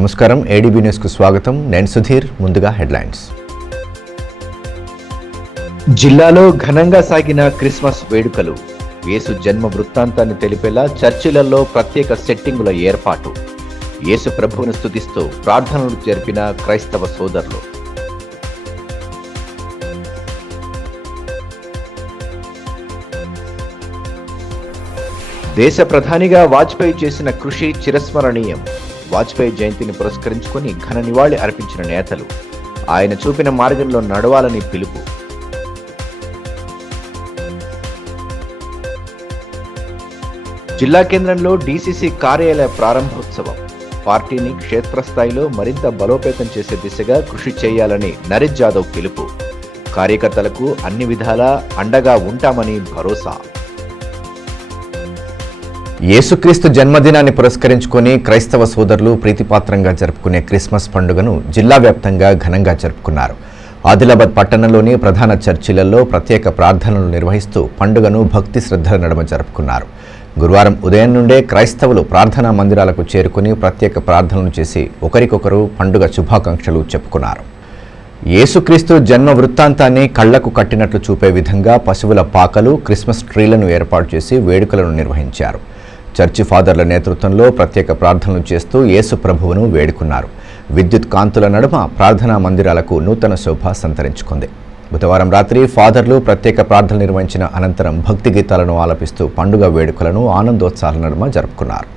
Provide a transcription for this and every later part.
నమస్కారం, ఏడీబీ న్యూస్కు స్వాగతం. నేను సుధీర్. ముందుగా హెడ్లైన్స్. జిల్లాలో ఘనంగా సాగిన క్రిస్మస్ వేడుకలు. యేసు జన్మ వృత్తాంతాన్ని తెలిపేలా చర్చిలలో ప్రత్యేక సెట్టింగుల ఏర్పాటు. యేసు ప్రభువును స్తుతిస్తూ ప్రార్థనలు జరిపిన క్రైస్తవ సోదరులు. దేశ ప్రధానిగా వాజ్పేయి చేసిన కృషి చిరస్మరణీయం. వాజ్పేయి జయంతిని పురస్కరించుకుని ఘన నివాళి అర్పించిన నేతలు. ఆయన చూపిన మార్గంలో నడవాలని పిలుపు. జిల్లా కేంద్రంలో డీసీసీ కార్యాలయ ప్రారంభోత్సవం. పార్టీని క్షేత్రస్థాయిలో మరింత బలోపేతం చేసే దిశగా కృషి చేయాలని నరేష్ జాదవ్ పిలుపు. కార్యకర్తలకు అన్ని విధాలా అండగా ఉంటామని భరోసా. యేసుక్రీస్తు జన్మదినాన్ని పురస్కరించుకొని క్రైస్తవ సోదరులు ప్రీతిపాత్రంగా జరుపుకునే క్రిస్మస్ పండుగను జిల్లా వ్యాప్తంగా ఘనంగా జరుపుకున్నారు. ఆదిలాబాద్ పట్టణంలోని ప్రధాన చర్చిలలో ప్రత్యేక ప్రార్థనలు నిర్వహిస్తూ పండుగను భక్తి శ్రద్ధల నడుమ జరుపుకున్నారు. గురువారం ఉదయం నుండే క్రైస్తవులు ప్రార్థనా మందిరాలకు చేరుకుని ప్రత్యేక ప్రార్థనలు చేసి ఒకరికొకరు పండుగ శుభాకాంక్షలు చెప్పుకున్నారు. యేసుక్రీస్తు జన్మ వృత్తాంతాన్ని కళ్లకు కట్టినట్లు చూపే విధంగా పశువుల పాకలు, క్రిస్మస్ ట్రీలను ఏర్పాటు చేసి వేడుకలను నిర్వహించారు. చర్చి ఫాదర్ల నేతృత్వంలో ప్రత్యేక ప్రార్థనలు చేస్తూ యేసు ప్రభువును వేడుకున్నారు. విద్యుత్ కాంతుల నడుమ ప్రార్థనా మందిరాలకు నూతన శోభ సంతరించుకుంది. బుధవారం రాత్రి ఫాదర్లు ప్రత్యేక ప్రార్థనలు నిర్వహించిన అనంతరం భక్తి గీతాలను ఆలపిస్తూ పండుగ వేడుకలను ఆనందోత్సాహాల నడుమ జరుపుకున్నారు.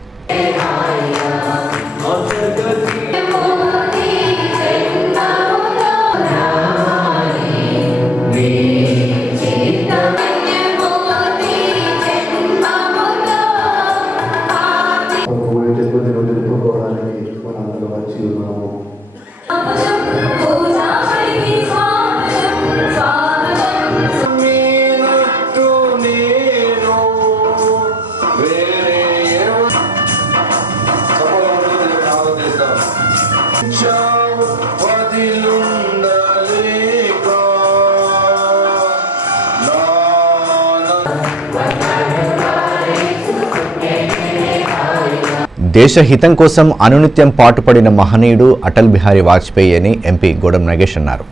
దేశ హితం కోసం అనునిత్యం పాటుపడిన మహనీయుడు అటల్ బిహారీ వాజ్పేయి అని ఎంపీ గోడం నగేష్ అన్నారు.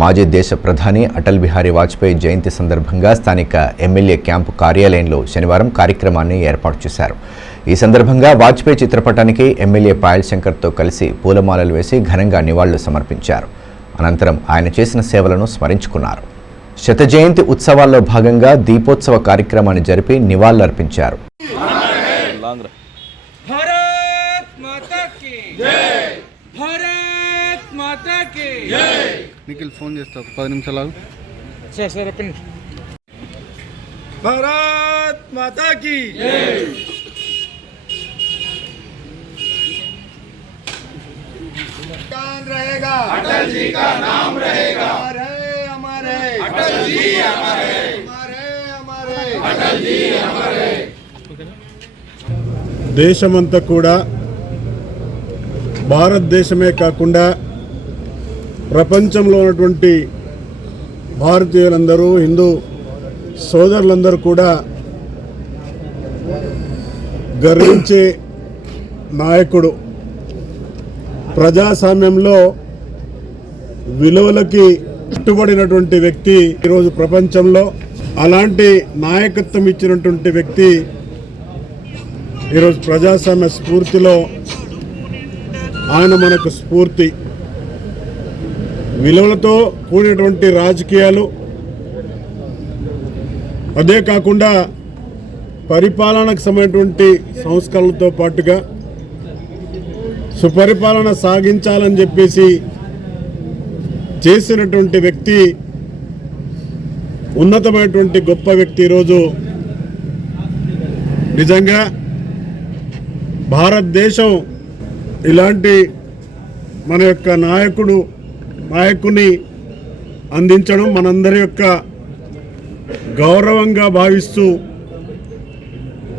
మాజీ దేశ ప్రధాని అటల్ బిహారీ వాజ్పేయి జయంతి సందర్భంగా స్థానిక ఎమ్మెల్యే క్యాంపు కార్యాలయంలో శనివారం కార్యక్రమాన్ని ఏర్పాటు చేశారు. ఈ సందర్భంగా వాజ్పేయి చిత్రపటానికి ఎమ్మెల్యే పాయల్ శంకర్తో కలిసి పూలమాలలు వేసి ఘనంగా నివాళులు సమర్పించారు. అనంతరం ఆయన చేసిన సేవలను స్మరించుకున్నారు. శత జయంతి ఉత్సవాల్లో భాగంగా దీపోత్సవ కార్యక్రమాన్ని జరిపి నివాళులర్పించారు. నిఖిల్ ఫోన్ చేస్తా, 10 నిమిషాలు ఆగు. సార్ ఒక్క నిమిషం. భారత్ మాతా కీ జై. रहेगा अटल जी का नाम रहेगा. हमारे अटल जी हमारे अटल जी हमारे. దేశమంతా కూడా భారతదేశమే కాకుండా ప్రపంచంలో ఉన్నటువంటి భారతీయులందరూ, హిందూ సోదరులందరూ కూడా గర్వించే నాయకుడు. ప్రజాస్వామ్యంలో విలువలకి కట్టుబడినటువంటి వ్యక్తి ఈరోజు ప్రపంచంలో. అలాంటి నాయకత్వం ఇచ్చినటువంటి వ్యక్తి ఈరోజు ప్రజాస్వామ్య స్ఫూర్తిలో ఆయన మనకు స్ఫూర్తి. విలువలతో కూడినటువంటి రాజకీయాలు, అదే కాకుండా పరిపాలనకు సంబంధించినటువంటి సంస్కరణలతో పాటుగా సుపరిపాలన సాగించాలని చెప్పేసి చేసినటువంటి వ్యక్తి, ఉన్నతమైనటువంటి గొప్ప వ్యక్తి. ఈరోజు నిజంగా భారతదేశం ఇలాంటి మన యొక్క నాయకుని అందించడం మనందరి యొక్క గౌరవంగా భావిస్తూ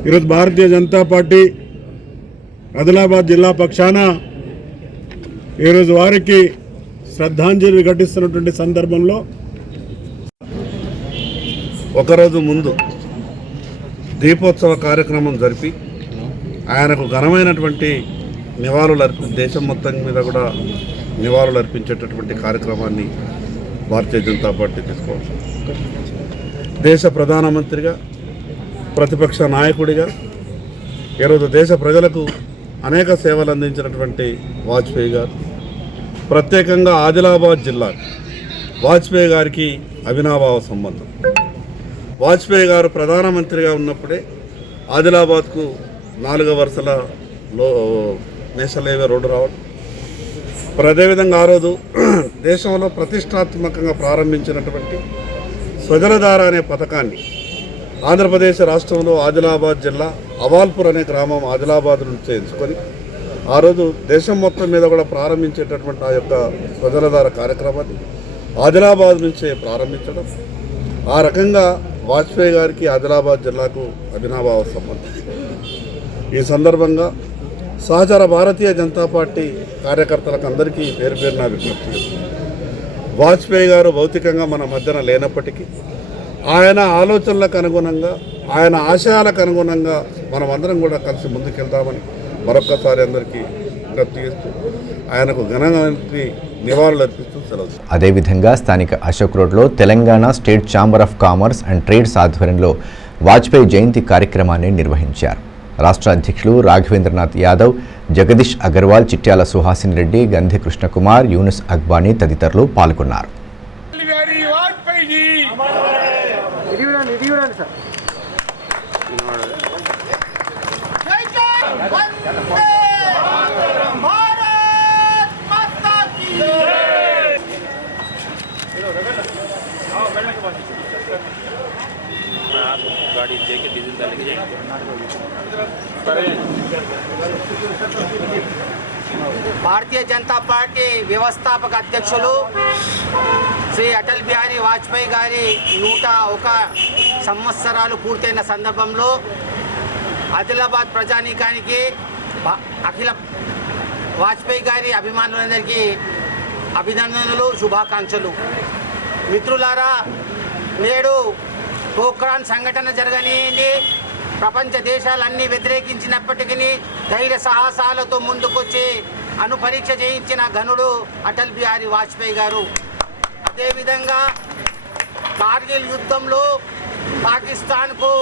ఈరోజు భారతీయ జనతా పార్టీ ఆదిలాబాద్ జిల్లా పక్షాన ఈరోజు వారికి శ్రద్ధాంజలి ఘటిస్తున్నటువంటి సందర్భంలో ఒకరోజు ముందు దీపోత్సవ కార్యక్రమం జరిపి ఆయనకు ఘనమైనటువంటి దేశం మొత్తం మీద కూడా నివాళులు అర్పించేటటువంటి కార్యక్రమాన్ని భారతీయ జనతా పార్టీ తీసుకోవాలి. దేశ ప్రధానమంత్రిగా, ప్రతిపక్ష నాయకుడిగా ఈరోజు దేశ ప్రజలకు అనేక సేవలు అందించినటువంటి వాజ్పేయి గారు, ప్రత్యేకంగా ఆదిలాబాద్ జిల్లా వాజ్పేయి గారికి అవినాభావ సంబంధం. వాజ్పేయి గారు ప్రధానమంత్రిగా ఉన్నప్పుడే ఆదిలాబాద్కు 4 వరుసల నేషనల్ హైవే రోడ్డు రావడం, అదేవిధంగా ఆ రోజు దేశంలో ప్రతిష్టాత్మకంగా ప్రారంభించినటువంటి స్వజలధార అనే పథకాన్ని ఆంధ్రప్రదేశ్ రాష్ట్రంలో ఆదిలాబాద్ జిల్లా అవాల్పూర్ అనే గ్రామం ఆదిలాబాద్ నుంచి ఎంచుకొని ఆ రోజు దేశం మొత్తం మీద కూడా ప్రారంభించేటటువంటి ఆ యొక్క స్వజలధార కార్యక్రమాన్ని ఆదిలాబాద్ నుంచే ప్రారంభించడం, ఆ రకంగా వాజ్పేయి గారికి ఆదిలాబాద్ జిల్లాకు అవినాభావ సంబంధం. ఈ సందర్భంగా సహచర భారతీయ జనతా పార్టీ కార్యకర్తలకు అందరికీ పేరు పేరున విజ్ఞప్తి. వాజ్పేయి గారు భౌతికంగా మన మధ్యన లేనప్పటికీ ఆయన ఆలోచనలకు అనుగుణంగా, ఆయన ఆశయాలకు అనుగుణంగా మనం అందరం కూడా కలిసి ముందుకెళ్తామని మరొక్కసారి అందరికీ విజ్ఞప్తి చేస్తూ ఆయనకు ఘనంగా నివాళులు అర్పిస్తూ సెలవు. అదేవిధంగా స్థానిక అశోక్ రోడ్లో Telangana state chamber of commerce and trades ఆధ్వర్యంలో వాజ్పేయి జయంతి కార్యక్రమాన్ని నిర్వహించారు. రాష్ట్ర అధ్యక్షులు రాఘవేంద్రనాథ్ యాదవ్, జగదీష్ అగర్వాల్, చిట్యాల సుహాసిని రెడ్డి, గంధి కృష్ణకుమార్, యూనుస్ అక్బానీ తదితరులు పాల్గొన్నారు. భారతీయ జనతా పార్టీ వ్యవస్థాపక అధ్యక్షులు శ్రీ అటల్ బిహారీ వాజ్పేయి గారి 101 సంవత్సరాలు పూర్తయిన సందర్భంలో ఆదిలాబాద్ ప్రజానీకానికి, అఖిల వాజ్పేయి గారి అభిమానులందరికీ అభినందనలు, శుభాకాంక్షలు. మిత్రులారా, నేడు పోఖ్రాన్ సంఘటన జరగనిది ప్రపంచ దేశాలన్నీ వ్యతిరేకించినప్పటికీ ధైర్య సాహసాలతో ముందుకొచ్చి అణుపరీక్ష చేయించిన ఘనుడు అటల్ బిహారీ వాజ్పేయి గారు. అదేవిధంగా కార్గిల్ యుద్ధంలో పాకిస్తాన్కు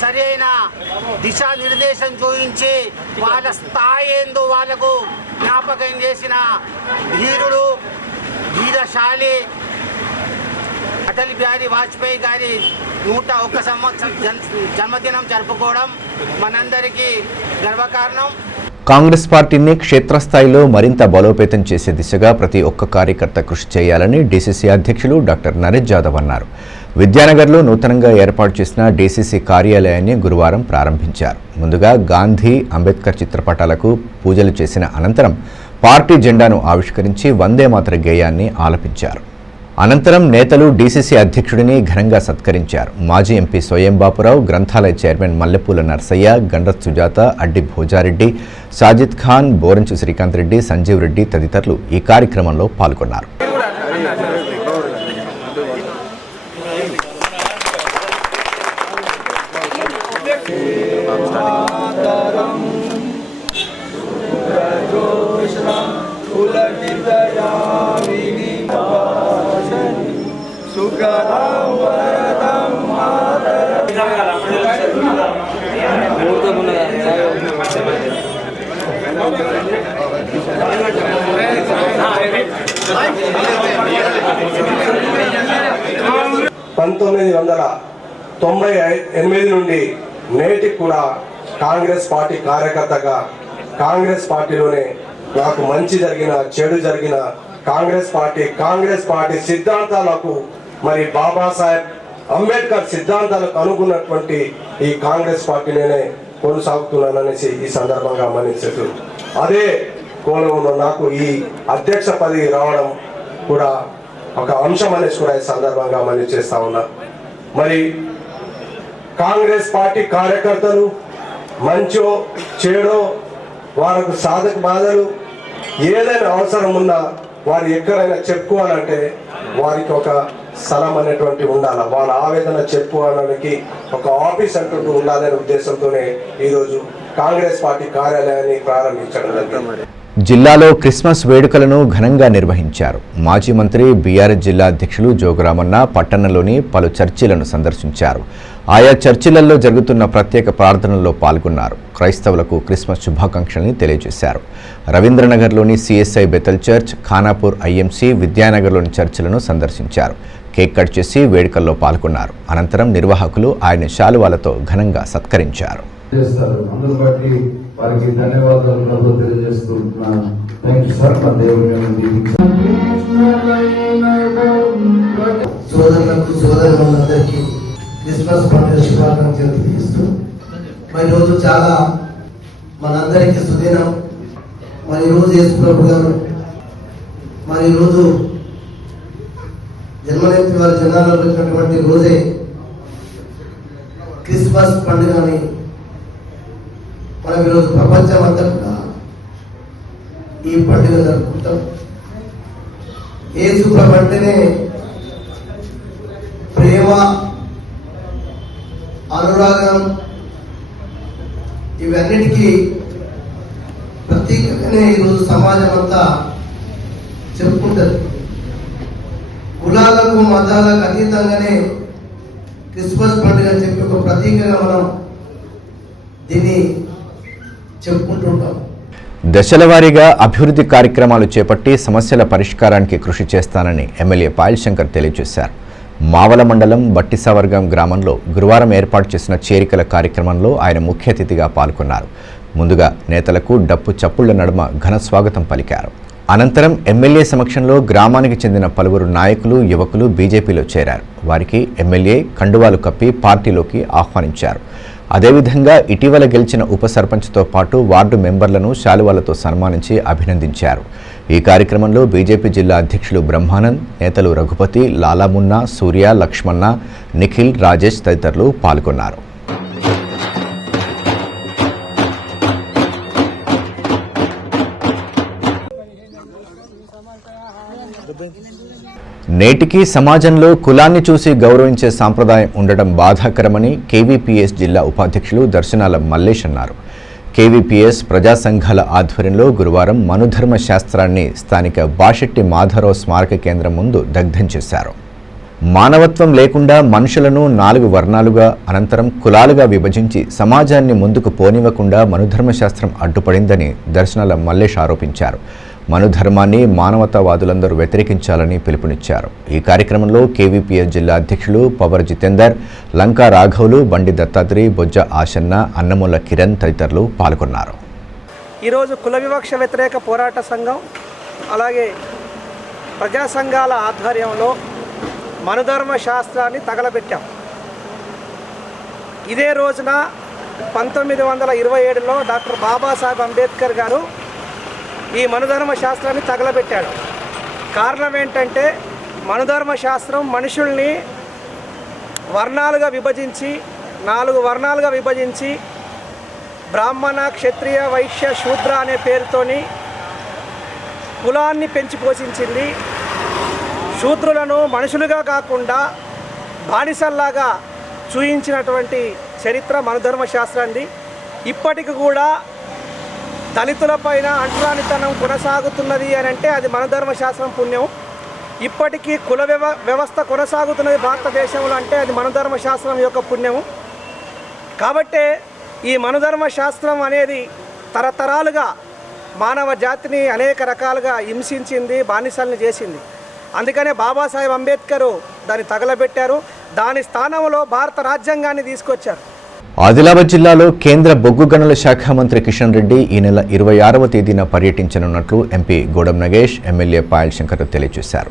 సరైన దిశానిర్దేశం చూపించి వాళ్ళ స్థాయి ఏందో వాళ్లకు జ్ఞాపకం చేసిన ధీరుడు, ధీరశాలి అటల్ బిహారీ వాజ్పేయి గారి 101 సంవత్సరం జన్మదినం జరుపుకోవడం మనందరికీ గర్వకారణం. కాంగ్రెస్ పార్టీని క్షేత్రస్థాయిలో మరింత బలోపేతం చేసే దిశగా ప్రతి ఒక్క కార్యకర్త కృషి చేయాలని డీసీసీ అధ్యక్షులు డాక్టర్ నరేష్ జాదవ్ అన్నారు. విద్యానగర్లో నూతనంగా ఏర్పాటు చేసిన డీసీసీ కార్యాలయాన్ని గురువారం ప్రారంభించారు. ముందుగా గాంధీ, అంబేద్కర్ చిత్రపటాలకు పూజలు చేసిన అనంతరం పార్టీ జెండాను ఆవిష్కరించి వందే మాతర గేయాన్ని ఆలపించారు. అనంతరం నేతలు డీసీసీ అధ్యక్షుడిని ఘనంగా సత్కరించారు. మాజీ ఎంపీ స్వయం బాపురావు, గ్రంథాలయ చైర్మన్ మల్లెపూల నర్సయ్య, గండ్ర సుజాత, అడ్డి భోజారెడ్డి, సాజిద్ ఖాన్, బోరంచు శ్రీకాంత్ రెడ్డి, సంజీవ్ రెడ్డి తదితరులు ఈ కార్యక్రమంలో పాల్గొన్నారు. ఎనిమిది నుండి నేటికి కూడా కాంగ్రెస్ పార్టీ కార్యకర్తగా, కాంగ్రెస్ పార్టీలోనే నాకు మంచి జరిగిన, చెడు జరిగిన కాంగ్రెస్ పార్టీ సిద్ధాంతాలకు, మరి బాబాసాహెబ్ అంబేద్కర్ సిద్ధాంతాలకు అనుకున్నటువంటి ఈ కాంగ్రెస్ పార్టీలోనే కొనసాగుతున్నాననేసి ఈ సందర్భంగా మన్నిస్తూ, అదే కోణంలో నాకు ఈ అధ్యక్ష పదవి రావడం కూడా ఒక అంశం అనేసి కూడా ఈ సందర్భంగా మన్నిక చేస్తా ఉన్నా. మరి కాంగ్రెస్ పార్టీ కార్యకర్తలు మంచో చెడో, వారికి సాధక బాధలు ఏదైనా అవసరం ఉన్నా వారు ఎక్కడైనా చెప్పుకోవాలంటే వారికి ఒక స్థలం అనేటువంటి ఉండాలి, వాళ్ళ ఆవేదన చెప్పుకోవడానికి ఒక ఆఫీస్ అంటూ ఉండాలనే ఉద్దేశంతోనే ఈరోజు కాంగ్రెస్ పార్టీ కార్యాలయాన్ని ప్రారంభించడం జరిగింది. జిల్లాలో క్రిస్మస్ వేడుకలను ఘనంగా నిర్వహించారు. మాజీ మంత్రి బీఆర్ఎస్ జిల్లా అధ్యక్షులు జోగురామన్న పట్టణంలోని పలు చర్చిలను సందర్శించారు. ఆయా చర్చిలలో జరుగుతున్న ప్రత్యేక ప్రార్థనల్లో పాల్గొన్నారు. క్రైస్తవులకు క్రిస్మస్ శుభాకాంక్షల్ని తెలియజేశారు. రవీంద్రనగర్లోని CSI Bethel church, Khanapur IMC, విద్యానగర్లోని చర్చిలను సందర్శించారు. కేక్ కట్ చేసి వేడుకల్లో పాల్గొన్నారు. అనంతరం నిర్వాహకులు ఆయన శాలువాలతో ఘనంగా సత్కరించారు. వారికి ధన్యవాదాలు ప్రభు తెలియజేస్తున్నాను. Thank you sir. మా దేవుని సోదరులకు సోదరులందరికీ క్రిస్మస్ పండుగ శుభాకాంక్షలు తెలియజేస్తూ మరి రోజు చాలా మనందరికీ సుదినం. మరి రోజు యేసు ప్రభు గారు మరి రోజు జన్మనెత్తి వారి జనాల్లో వచ్చినటువంటి రోజే క్రిస్మస్ పండుగని మనం ఈరోజు ప్రపంచం అంతా కూడా ఈ పండుగ జరుపుకుంటాం. యేసు ప్రభు అంటేనే ప్రేమ, అనురాగం, ఇవన్నిటికీ ప్రతీకగానే ఈరోజు సమాజం అంతా చెప్పుకుంటుంది. కులాలకు మతాలకు అతీతంగానే క్రిస్మస్ పండుగ అని చెప్పి ఒక ప్రతీకగా మనం దీన్ని చెప్పుకుంటుంటాం. దశల వారీగా అభివృద్ధి కార్యక్రమాలు చేపట్టి సమస్యల పరిష్కారానికి కృషి చేస్తానని ఎమ్మెల్యే పాయల్ శంకర్ తెలియజేశారు. మావల మండలం బట్టిసావర్గం గ్రామంలో గురువారం ఏర్పాటు చేసిన చేరికల కార్యక్రమంలో ఆయన ముఖ్య అతిథిగా పాల్గొన్నారు. ముందుగా నేతలకు డప్పు చప్పుళ్ల నడుమ ఘన స్వాగతం పలికారు. అనంతరం ఎమ్మెల్యే సమక్షంలో గ్రామానికి చెందిన పలువురు నాయకులు, యువకులు బీజేపీలో చేరారు. వారికి ఎమ్మెల్యే కండువాలు కప్పి పార్టీలోకి ఆహ్వానించారు. అదేవిధంగా ఇటీవల గెలిచిన ఉప సర్పంచ్తో పాటు వార్డు మెంబర్లను శాలువాలతో సన్మానించి అభినందించారు. ఈ కార్యక్రమంలో బీజేపీ జిల్లా అధ్యక్షులు బ్రహ్మానంద్, నేతలు రఘుపతి, లాలామున్నా, సూర్య, లక్ష్మణ, నిఖిల్, రాజేష్ తదితరులు పాల్గొన్నారు. నేటికి సమాజంలో కులాన్ని చూసి గౌరవించే సాంప్రదాయం ఉండడం బాధాకరమని కేవీపీఎస్ జిల్లా ఉపాధ్యక్షులు దర్శనాల మల్లేష్ అన్నారు. కేవీపీఎస్ ప్రజా సంఘాల ఆధ్వర్యంలో గురువారం మనుధర్మ శాస్త్రాన్ని స్థానిక బాషెట్టి మాధవరావు స్మారక కేంద్రం ముందు దగ్ధం చేశారు. మానవత్వం లేకుండా మనుషులను 4 వర్ణాలుగా, అనంతరం కులాలుగా విభజించి సమాజాన్ని ముందుకు పోనివ్వకుండా మనుధర్మశాస్త్రం అడ్డుపడిందని దర్శనాల మల్లేష్ ఆరోపించారు. మనుధర్మాన్ని మానవతావాదులందరూ వ్యతిరేకించాలని పిలుపునిచ్చారు. ఈ కార్యక్రమంలో కేవీపీఎస్ జిల్లా అధ్యక్షులు పవర్ జితేందర్, లంకా రాఘవులు, బండి దత్తాత్రి, బొజ్జ ఆశన్న, అన్నముల కిరణ్ తదితరులు పాల్గొన్నారు. ఈరోజు కుల వివక్ష వ్యతిరేక పోరాట సంఘం అలాగే ప్రజా సంఘాల ఆధ్వర్యంలో మనుధర్మ శాస్త్రాన్ని తగలబెట్టాం. ఇదే రోజున 1927లో డాక్టర్ బాబాసాహెబ్ అంబేద్కర్ గారు ఈ మనుధర్మ శాస్త్రాన్ని తగలబెట్టాడు. కారణం ఏంటంటే మనుధర్మ శాస్త్రం మనుషుల్ని వర్ణాలుగా విభజించి 4 వర్ణాలుగా విభజించి బ్రాహ్మణ, క్షత్రియ, వైశ్య, శూద్ర అనే పేరుతోని కులాన్ని పెంచి పోషించింది. శూద్రులను మనుషులుగా కాకుండా బానిసల్లాగా చూయించినటువంటి చరిత్ర మనుధర్మ శాస్త్రాన్ని. ఇప్పటికి కూడా దళితులపైన అంటరానితనం కొనసాగుతున్నది అని అంటే అది మనుధర్మ శాస్త్రం పుణ్యం. ఇప్పటికీ కుల వ్యవస్థ కొనసాగుతున్నది భారతదేశంలో అంటే అది మనుధర్మ శాస్త్రం యొక్క పుణ్యం. కాబట్టే ఈ మనుధర్మ శాస్త్రం అనేది తరతరాలుగా మానవ జాతిని అనేక రకాలుగా హింసించింది, బానిసల్ని చేసింది. అందుకనే బాబాసాహెబ్ అంబేద్కర్ దాన్ని తగలబెట్టారు. దాని స్థానంలో భారత రాజ్యాంగాన్ని తీసుకొచ్చారు. ఆదిలాబాద్ జిల్లాలో కేంద్ర బొగ్గు గనుల శాఖ మంత్రి కిషన్ రెడ్డి ఈ నెల 26వ తేదీన పర్యటించనున్నట్లు ఎంపీ గోడం నగేష్, ఎమ్మెల్యే పాయల్ శంకర్ తెలియజేశారు.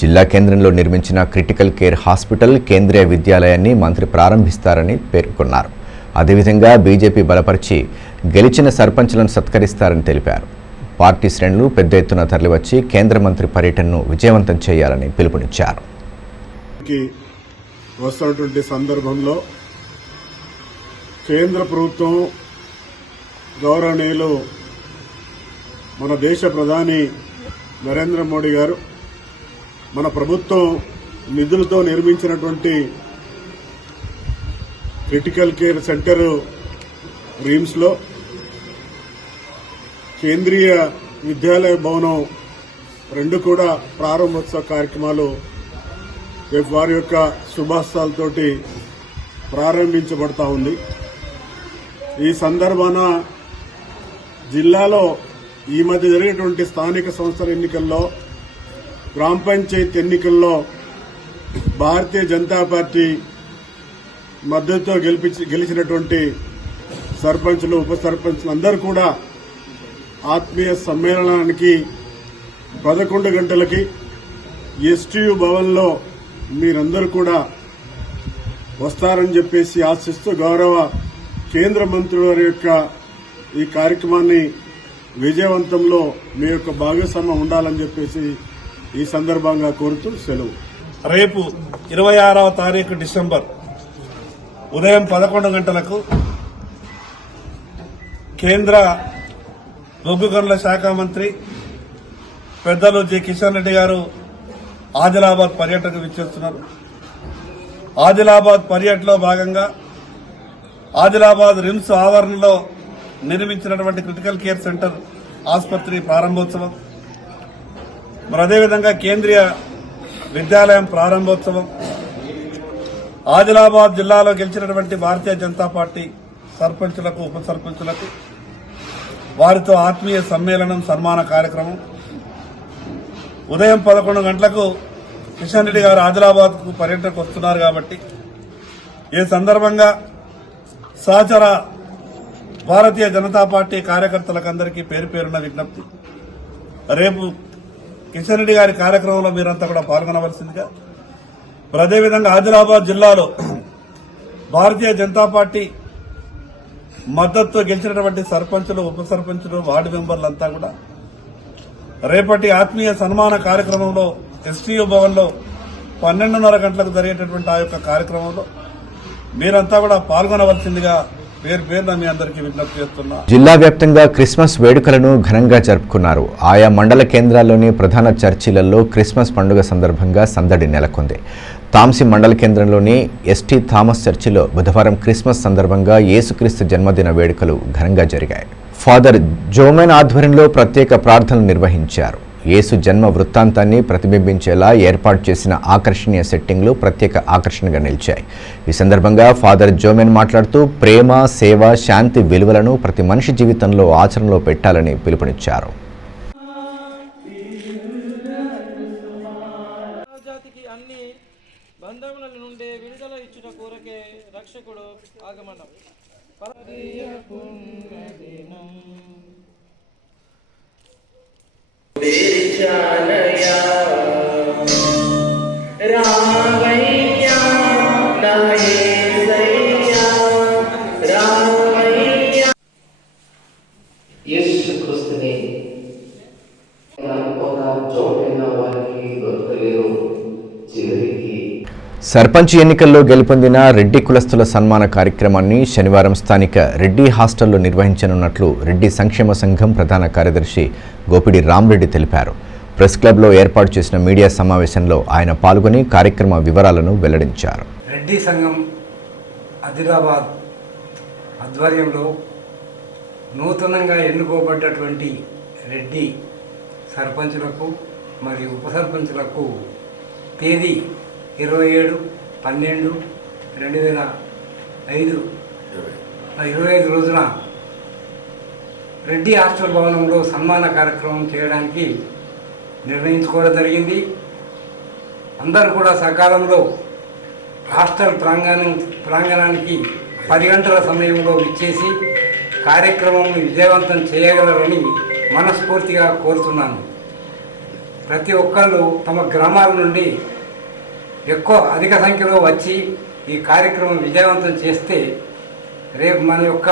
జిల్లా కేంద్రంలో నిర్మించిన క్రిటికల్ కేర్ హాస్పిటల్, కేంద్రీయ విద్యాలయాన్ని మంత్రి ప్రారంభిస్తారని పేర్కొన్నారు. అదేవిధంగా బీజేపీ బలపరిచి గెలిచిన సర్పంచ్లను సత్కరిస్తారని తెలిపారు. పార్టీ శ్రేణులు పెద్ద ఎత్తున తరలివచ్చి కేంద్ర మంత్రి పర్యటనను విజయవంతం చేయాలని పిలుపునిచ్చారు. వస్తున్నటువంటి సందర్భంలో కేంద్ర ప్రభుత్వం గౌరవనీయులు మన దేశ ప్రధాని నరేంద్ర మోడీ గారు మన ప్రభుత్వం నిధులతో నిర్మించినటువంటి critical care centre రిమ్స్లో Kendriya Vidyalaya భవనం రెండు కూడా ప్రారంభోత్సవ కార్యక్రమాలు వారి యొక్క శుభాస్తాలతోటి ప్రారంభించబడతా ఉంది. ఈ సందర్భాన జిల్లాలో ఈ మధ్య జరిగినటువంటి స్థానిక సంస్థల ఎన్నికల్లో, గ్రామ పంచాయతీ ఎన్నికల్లో భారతీయ జనతా పార్టీ మద్దతుతో గెలిచినటువంటి సర్పంచులు, ఉప సర్పంచులు అందరూ కూడా ఆత్మీయ సమ్మేళనానికి 11 గంటలకి ఎస్టీయు భవన్లో మీరందరూ కూడా వస్తారని చెప్పేసి ఆశిస్తూ గౌరవ కేంద్ర మంత్రి వారి యొక్క ఈ కార్యక్రమాన్ని విజయవంతంలో మీ యొక్క భాగస్వామ్యం ఉండాలని చెప్పేసి ఈ సందర్భంగా కోరుతూ సెలవు. రేపు 26వ తారీఖు డిసెంబర్ ఉదయం 11 గంటలకు కేంద్ర బొగ్గు గనుల శాఖ మంత్రి పెద్దలు జి కిషన్ రెడ్డి గారు ఆదిలాబాద్ పర్యటనకు విచ్చేస్తున్నారు. ఆదిలాబాద్ పర్యటనలో భాగంగా ఆదిలాబాద్ రిమ్స్ ఆవరణలో నిర్మించినటువంటి క్రిటికల్ కేర్ సెంటర్ ఆసుపత్రి ప్రారంభోత్సవం, మరి అదేవిధంగా కేంద్రీయ విద్యాలయం ప్రారంభోత్సవం, ఆదిలాబాద్ జిల్లాలో గెలిచినటువంటి భారతీయ జనతా పార్టీ సర్పంచులకు, ఉప సర్పంచులకు వారితో ఆత్మీయ సమ్మేళనం, సన్మాన కార్యక్రమం ఉదయం 11 గంటలకు కిషన్ రెడ్డి గారు ఆదిలాబాద్కు పర్యటనకు వస్తున్నారు కాబట్టి ఈ సందర్భంగా సహచర భారతీయ జనతా పార్టీ కార్యకర్తలకు అందరికీ పేరు పేరున విజ్ఞప్తి. రేపు కిషన్ రెడ్డి గారి కార్యక్రమంలో మీరంతా కూడా పాల్గొనవలసిందిగా, అదేవిధంగా ఆదిలాబాద్ జిల్లాలో భారతీయ జనతా పార్టీ మద్దతుతో గెలిచినటువంటి సర్పంచులు, ఉప సర్పంచులు, వార్డు మెంబర్లంతా కూడా రేపటి ఆత్మీయ సన్మాన కార్యక్రమంలో ఎస్టీయూ భవన్లో 12:30 గంటలకు జరిగేటటువంటి ఆ యొక్క కార్యక్రమంలో మీరంతా కూడా పాల్గొనవలసిందిగా పేరు పేరున మీ అందరికీ విజ్ఞప్తి చేస్తున్నా. జిల్లా వ్యాప్తంగా క్రిస్మస్ వేడుకలను ఘనంగా జరుపుకున్నారు. ఆయా మండల కేంద్రాల్లోని ప్రధాన చర్చిలలో క్రిస్మస్ పండుగ సందర్భంగా సందడి నెలకొంది. తాంసి మండల కేంద్రంలోని ఎస్టీ థామస్ చర్చిలో బుధవారం క్రిస్మస్ సందర్భంగా యేసుక్రీస్తు జన్మదిన వేడుకలు ఘనంగా జరిగాయి. ఫాదర్ జోమెన్ ఆధ్వర్యంలో ప్రత్యేక ప్రార్థనలు నిర్వహించారు. యేసు జన్మ వృత్తాంతాన్ని ప్రతిబింబించేలా ఏర్పాటు చేసిన ఆకర్షణీయ సెట్టింగ్లు ప్రత్యేక ఆకర్షణగా నిలిచాయి. ఈ సందర్భంగా ఫాదర్ జోమెన్ మాట్లాడుతూ ప్రేమ, సేవ, శాంతి విలువలను ప్రతి మనిషి జీవితంలో ఆచరణలో పెట్టాలని పిలుపునిచ్చారు. అన్ని బంధముల నుండి విడుదల ఇచ్చుట కోరకే రక్షకుడు ఆగమనం. సర్పంచ్ ఎన్నికల్లో గెలుపొందిన రెడ్డి కులస్తుల సన్మాన కార్యక్రమాన్ని శనివారం స్థానిక రెడ్డి హాస్టల్లో నిర్వహించనున్నట్లు రెడ్డి సంక్షేమ సంఘం ప్రధాన కార్యదర్శి గోపిడి రామరెడ్డి తెలిపారు. ప్రెస్ క్లబ్లో ఏర్పాటు చేసిన మీడియా సమావేశంలో ఆయన పాల్గొని కార్యక్రమ వివరాలను వెల్లడించారు. రెడ్డి సంఘం ఆదిలాబాద్ ఆధ్వర్యంలో నూతనంగా ఎన్నుకోబడ్డటువంటి రెడ్డి సర్పంచులకు మరియు ఉప సర్పంచులకు తేదీ 27/12/2005 రోజున రెడ్డి హాస్టల్ భవనంలో సన్మాన కార్యక్రమం చేయడానికి నిర్ణయించుకోవడం జరిగింది. అందరూ కూడా సకాలంలో హాస్టల్ ప్రాంగణానికి 10 గంటల సమయంలో విచ్చేసి కార్యక్రమం విజయవంతం చేయగలరని మనస్ఫూర్తిగా కోరుతున్నాను. ప్రతి ఒక్కళ్ళు తమ గ్రామాల నుండి అధిక సంఖ్యలో వచ్చి ఈ కార్యక్రమం విజయవంతం చేస్తే రేపు మన యొక్క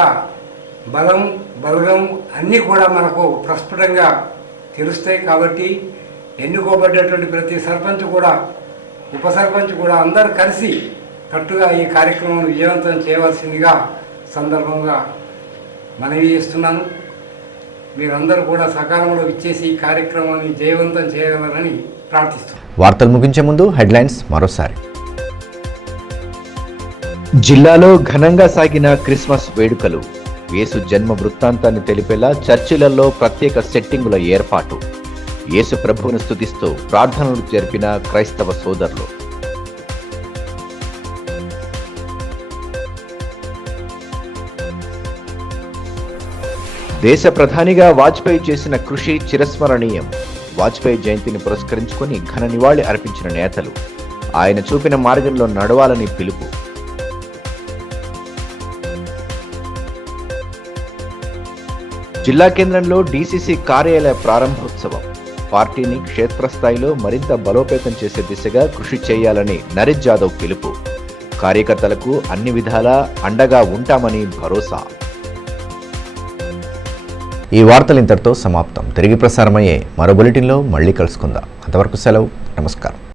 బలగం అన్నీ కూడా మనకు ప్రస్ఫుటంగా తెలుస్తాయి. కాబట్టి ఎన్నుకోబడ్డటువంటి ప్రతి సర్పంచ్ కూడా, ఉప సర్పంచ్ కూడా అందరూ కలిసి కట్టుగా ఈ కార్యక్రమం విజయవంతం చేయవలసిందిగా సందర్భంగా మనవి చేస్తున్నాను. మీరందరూ కూడా సకాలంలో ఇచ్చేసి ఈ కార్యక్రమాన్ని జయవంతం చేయగలరని ప్రార్థిస్తున్నాం. వార్తలు ముగించే ముందు హెడ్లైన్స్ మరోసారి. జిల్లాలో ఘనంగా సాగిన క్రిస్మస్ వేడుకలు. యేసు జన్మ వృత్తాంతాన్ని తెలిపేలా చర్చిలలో ప్రత్యేక సెట్టింగుల ఏర్పాటు. యేసు ప్రభువును స్తుతిస్తూ ప్రార్థనలు జరిపిన క్రైస్తవ సోదరులు. దేశ ప్రధానిగా వాజ్పేయి చేసిన కృషి చిరస్మరణీయం. వాజ్పేయి జయంతిని పురస్కరించుకుని ఘన నివాళి అర్పించిన నేతలు. ఆయన చూపిన మార్గంలో నడవాలని పిలుపు. జిల్లా కేంద్రంలో డీసీసీ కార్యాలయ ప్రారంభోత్సవం. పార్టీని క్షేత్రస్థాయిలో మరింత బలోపేతం చేసే దిశగా కృషి చేయాలని నరేష్ జాదవ్ పిలుపు. కార్యకర్తలకు అన్ని విధాలా అండగా ఉంటామని భరోసా. ఈ వార్తలు ఇంతటితో సమాప్తం. తిరిగి ప్రసారమయ్యే మరో బులెటిన్లో మళ్ళీ కలుసుకుందాం. అంతవరకు సెలవు. నమస్కారం.